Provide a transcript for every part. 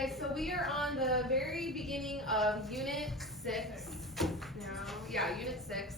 guys, so we are on the very beginning of Unit 6 now. Yeah, Unit 6.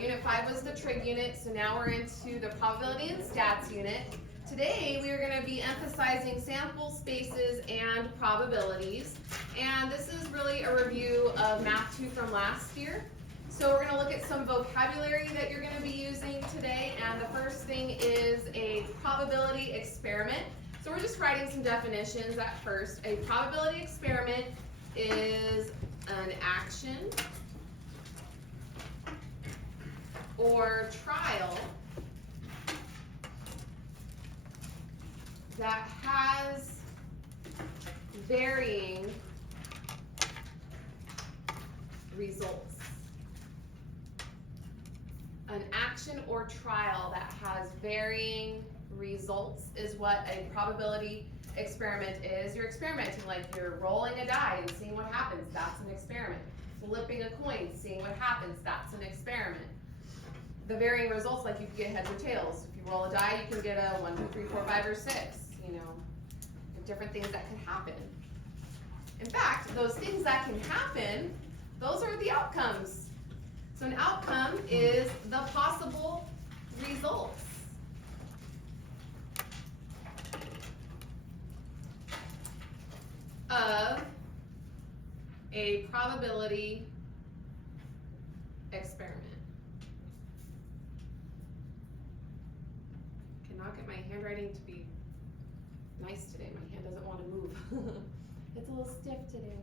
Unit 5 was the trig unit, so now we're into the probability and stats unit. Today we are going to be emphasizing sample spaces and probabilities, and this is really a review of Math 2 from last year. So we're going to look at some vocabulary that you're going to be using today, and the first thing is a probability experiment. So we're just writing some definitions at first. A probability experiment is an action or trial that has varying results. An action or trial that has varying results is what a probability experiment is. You're experimenting, like you're rolling a die and seeing what happens. That's an experiment. Flipping a coin, seeing what happens. That's an experiment. The varying results, like you can get heads or tails. If you roll a die, you can get a 1, 2, 3, 4, 5, or 6. You know, different things that can happen. In fact, those things that can happen, those are the outcomes. So an outcome is the possible results. Of a probability experiment. Cannot get my handwriting to be nice today. My hand doesn't want to move. It's a little stiff today.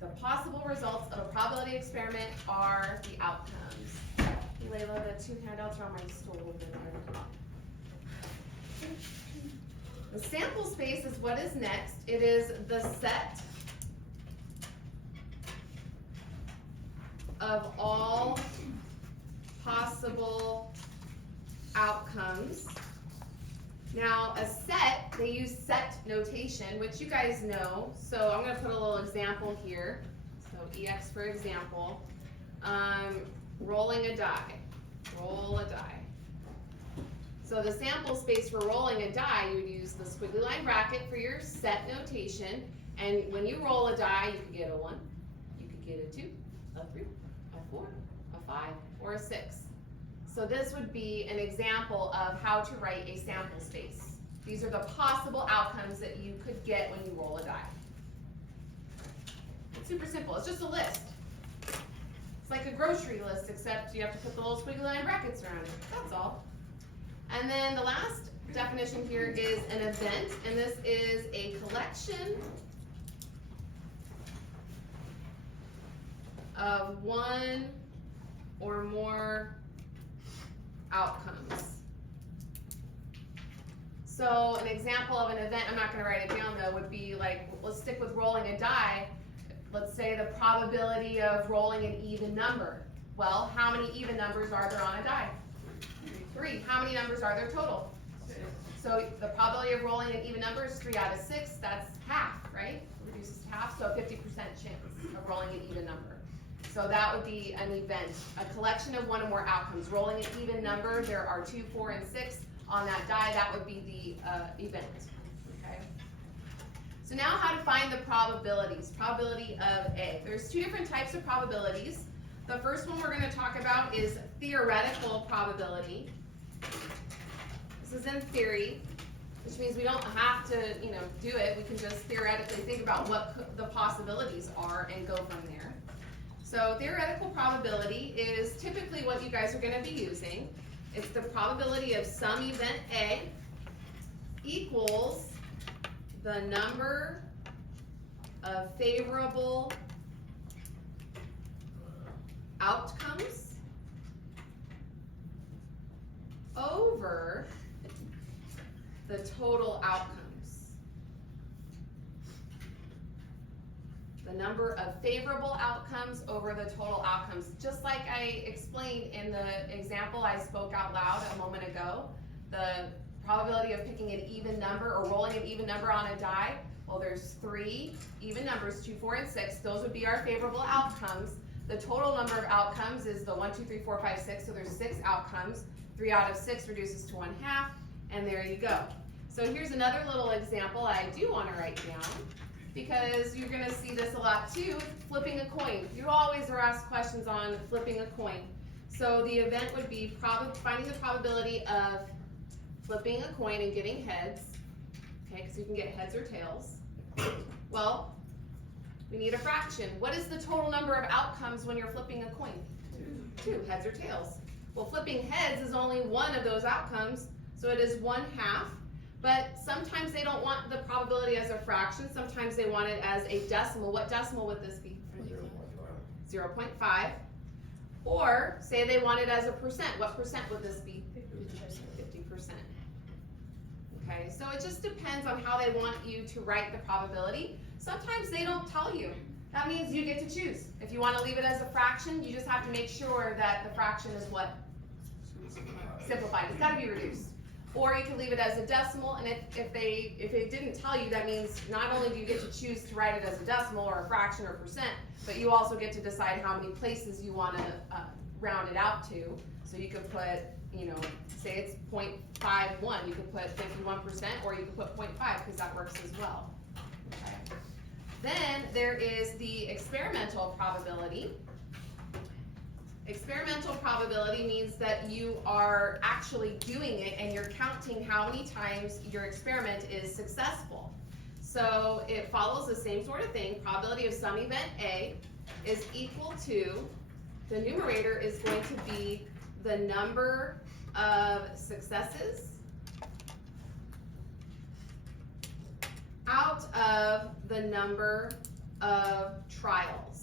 The possible results of a probability experiment are the outcomes. Hey, Layla, the 2 handouts are on my stool over there. The sample space is what is next. It is the set of all possible outcomes. Now, a set, they use set notation, which you guys know. So I'm going to put a little example here. So EX for example. Rolling a die. Roll a die. So the sample space for rolling a die, you would use the squiggly line bracket for your set notation. And when you roll a die, you could get a 1, you could get a 2, a 3, a 4, a 5, or a 6. So this would be an example of how to write a sample space. These are the possible outcomes that you could get when you roll a die. It's super simple. It's just a list. It's like a grocery list, except you have to put the little squiggly line brackets around it. That's all. And then the last definition here is an event, and this is a collection of one or more outcomes. So an example of an event, I'm not going to write it down though, would be like, let's stick with rolling a die. Let's say the probability of rolling an even number. Well, how many even numbers are there on a die? 3. How many numbers are there total? 6. So the probability of rolling an even number is 3 out of 6. That's half, right? It reduces to half, so 50% chance of rolling an even number. So that would be an event, a collection of one or more outcomes. Rolling an even number, there are 2, 4, and 6 on that die. That would be the event. Okay. So now how to find the probabilities. Probability of A. There's 2 different types of probabilities. The first one we're going to talk about is theoretical probability. This is in theory, which means we don't have to, do it. We can just theoretically think about what the possibilities are and go from there. So theoretical probability is typically what you guys are going to be using. It's the probability of some event A equals the number of favorable outcomes over the total outcomes. The number of favorable outcomes over the total outcomes. Just like I explained in the example I spoke out loud a moment ago, the probability of picking an even number or rolling an even number on a die, well, there's 3 even numbers, 2, 4, and 6. Those would be our favorable outcomes. The total number of outcomes is the 1, 2, 3, 4, 5, 6, so there's 6 outcomes. 3 out of 6 reduces to 1/2, and there you go. So here's another little example I do want to write down, because you're going to see this a lot too, flipping a coin. You always are asked questions on flipping a coin. So the event would be finding the probability of flipping a coin and getting heads, okay, because you can get heads or tails. Well, we need a fraction. What is the total number of outcomes when you're flipping a coin? Two, heads or tails. Well, flipping heads is only one of those outcomes, so it is 1/2. But sometimes they don't want the probability as a fraction. Sometimes they want it as a decimal. What decimal would this be? 0.5. Or say they want it as a percent. What percent would this be? 50%. Okay, so it just depends on how they want you to write the probability. Sometimes they don't tell you. That means you get to choose. If you want to leave it as a fraction, you just have to make sure that the fraction is what? Simplified. It's got to be reduced. Or you can leave it as a decimal, and if it didn't tell you, that means not only do you get to choose to write it as a decimal or a fraction or percent, but you also get to decide how many places you want to round it out to. So you could put, say it's 0.51, you could put 51%, or you could put 0.5, because that works as well. Okay. Then there is the experimental probability. Experimental probability means that you are actually doing it and you're counting how many times your experiment is successful. So it follows the same sort of thing. Probability of some event A is equal to, the numerator is going to be the number of successes out of the number of trials.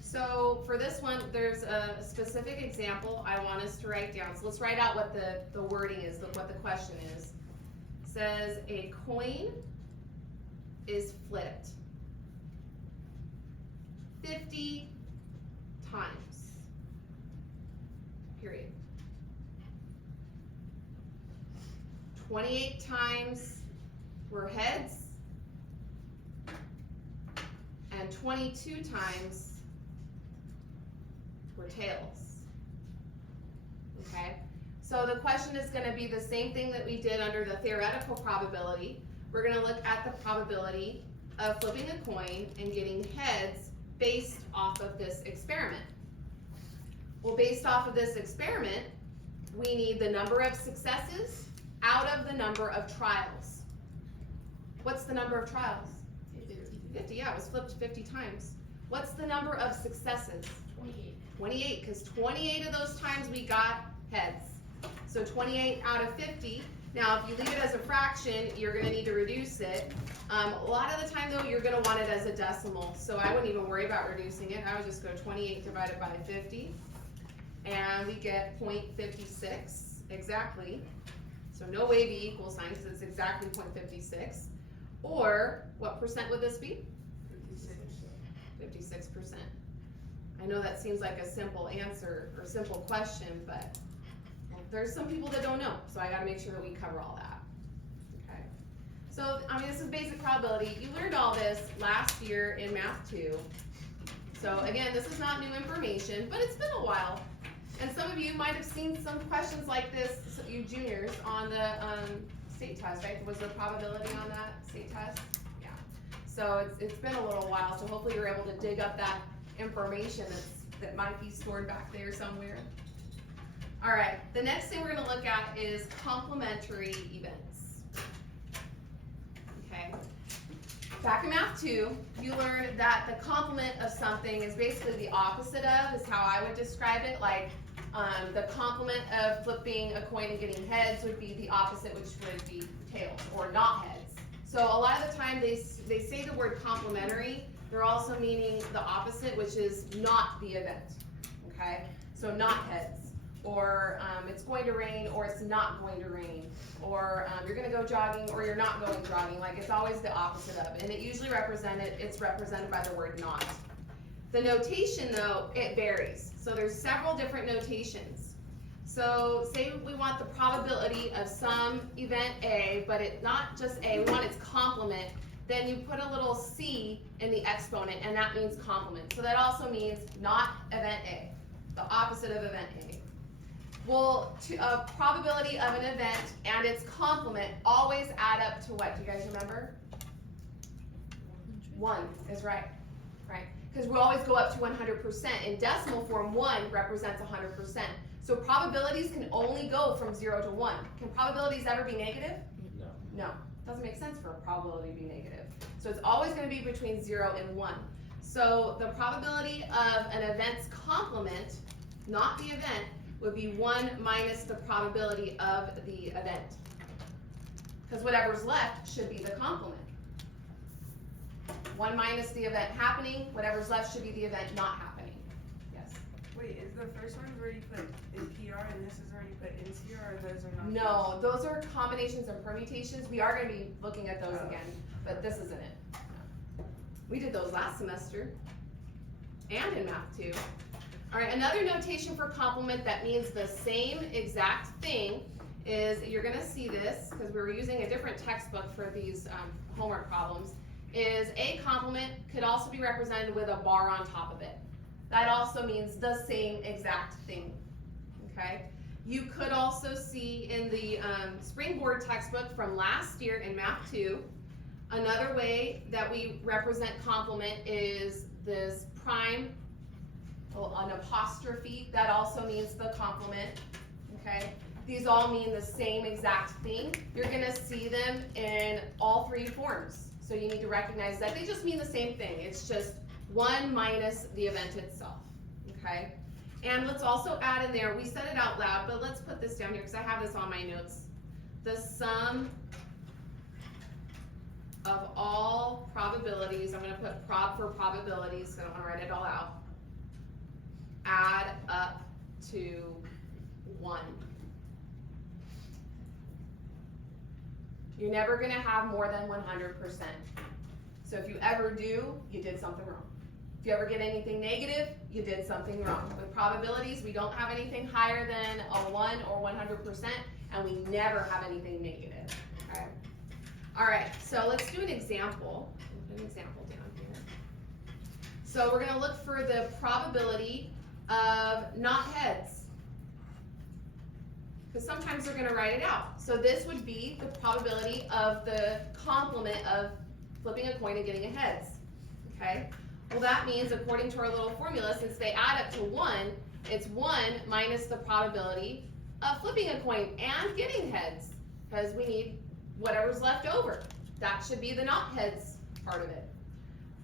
So for this one, there's a specific example I want us to write down. So let's write out what the wording is, what the question is. It says a coin is flipped 50 times, period. 28 times were heads, and 22 times were tails. Okay, so the question is going to be the same thing that we did under the theoretical probability. We're going to look at the probability of flipping a coin and getting heads based off of this experiment. Well, based off of this experiment, we need the number of successes out of the number of trials. What's the number of trials? 50, yeah, it was flipped 50 times. What's the number of successes? 28, because 28 of those times we got heads. So 28 out of 50. Now, if you leave it as a fraction, you're going to need to reduce it. A lot of the time, though, you're going to want it as a decimal. So I wouldn't even worry about reducing it. I would just go 28 divided by 50. And we get 0.56 exactly. So no wavy equal sign, because it's exactly 0.56. Or what percent would this be? 56%. I know that seems like a simple answer or simple question, but there's some people that don't know, so I gotta make sure that we cover all that. Okay. So, this is basic probability. You learned all this last year in Math 2. So again, this is not new information, but it's been a while. And some of you might have seen some questions like this, you juniors, on the state test, right? Was there probability on that state test? Yeah. So it's been a little while, so hopefully you're able to dig up that information that might be stored back there somewhere. All right, the next thing we're going to look at is complementary events. Okay. Back in Math 2, you learned that the complement of something is basically the opposite of, is how I would describe it. Like the complement of flipping a coin and getting heads would be the opposite, which would be tails or not heads. So a lot of the time they say the word complementary. They're also meaning the opposite, which is not the event, okay? So not heads, or it's going to rain, or it's not going to rain, or you're gonna go jogging, or you're not going jogging. Like, it's always the opposite of, and it's represented by the word not. The notation, though, it varies. So there's several different notations. So say we want the probability of some event A, but it's not just A, we want its complement. Then you put a little c in the exponent, and that means complement. So that also means not event A, the opposite of event A. Well, a probability of an event and its complement always add up to what? Do you guys remember? 1 is right, right? Because we always go up to 100%. In decimal form, 1 represents 100%. So probabilities can only go from 0 to 1. Can probabilities ever be negative? No. No. Doesn't make sense for a probability to be negative. So it's always going to be between 0 and 1. So the probability of an event's complement, not the event, would be 1 minus the probability of the event. Because whatever's left should be the complement. 1 minus the event happening, whatever's left should be the event not happening. Yes? Wait, is the first one already put in PR and this is already put in CR, or those are not? No, those are combinations and permutations. We are going to be looking at those again, but this isn't it. No. We did those last semester and in math too. All right, another notation for complement that means the same exact thing is, you're going to see this because we were using a different textbook for these homework problems, is a complement could also be represented with a bar on top of it. That also means the same exact thing, okay? You could also see in the Springboard textbook from last year in Math 2, another way that we represent complement is this prime, an apostrophe, that also means the complement, okay? These all mean the same exact thing. You're gonna see them in all 3 forms. So you need to recognize that they just mean the same thing. It's just 1 minus the event itself, okay? And let's also add in there, we said it out loud, but let's put this down here because I have this on my notes. The sum of all probabilities, I'm gonna put prob for probabilities, so I don't wanna write it all out, add up to 1. You're never gonna have more than 100%. So if you ever do, you did something wrong. If you ever get anything negative, you did something wrong. With probabilities, we don't have anything higher than a 1 or 100%, and we never have anything negative, okay? All right, so let's do an example. Put an example down here. So we're gonna look for the probability of not heads, because sometimes they're gonna write it out. So this would be the probability of the complement of flipping a coin and getting a heads, okay? Well, that means, according to our little formula, since they add up to 1, it's 1 minus the probability of flipping a coin and getting heads, because we need whatever's left over. That should be the not heads part of it.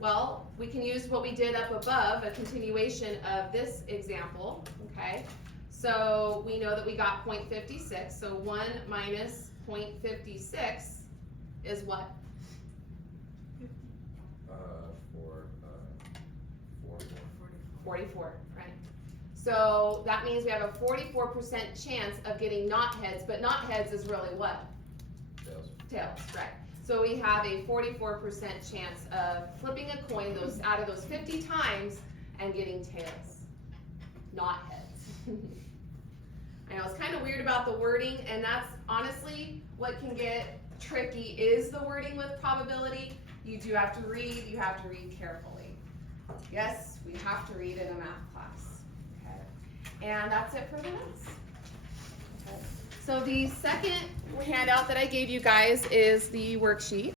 Well, we can use what we did up above, a continuation of this example, okay? So we know that we got 0.56, so 1 minus 0.56 is what? 44, right? So that means we have a 44% chance of getting not heads, but not heads is really what? Tails. Tails, right. So we have a 44% chance of flipping a coin out of those 50 times and getting tails, not heads. I know it's kind of weird about the wording, and that's honestly what can get tricky is the wording with probability. You do have to read, you have to read carefully. Yes, we have to read in a math class, okay? And that's it for the notes. Okay. So the second handout that I gave you guys is the worksheet.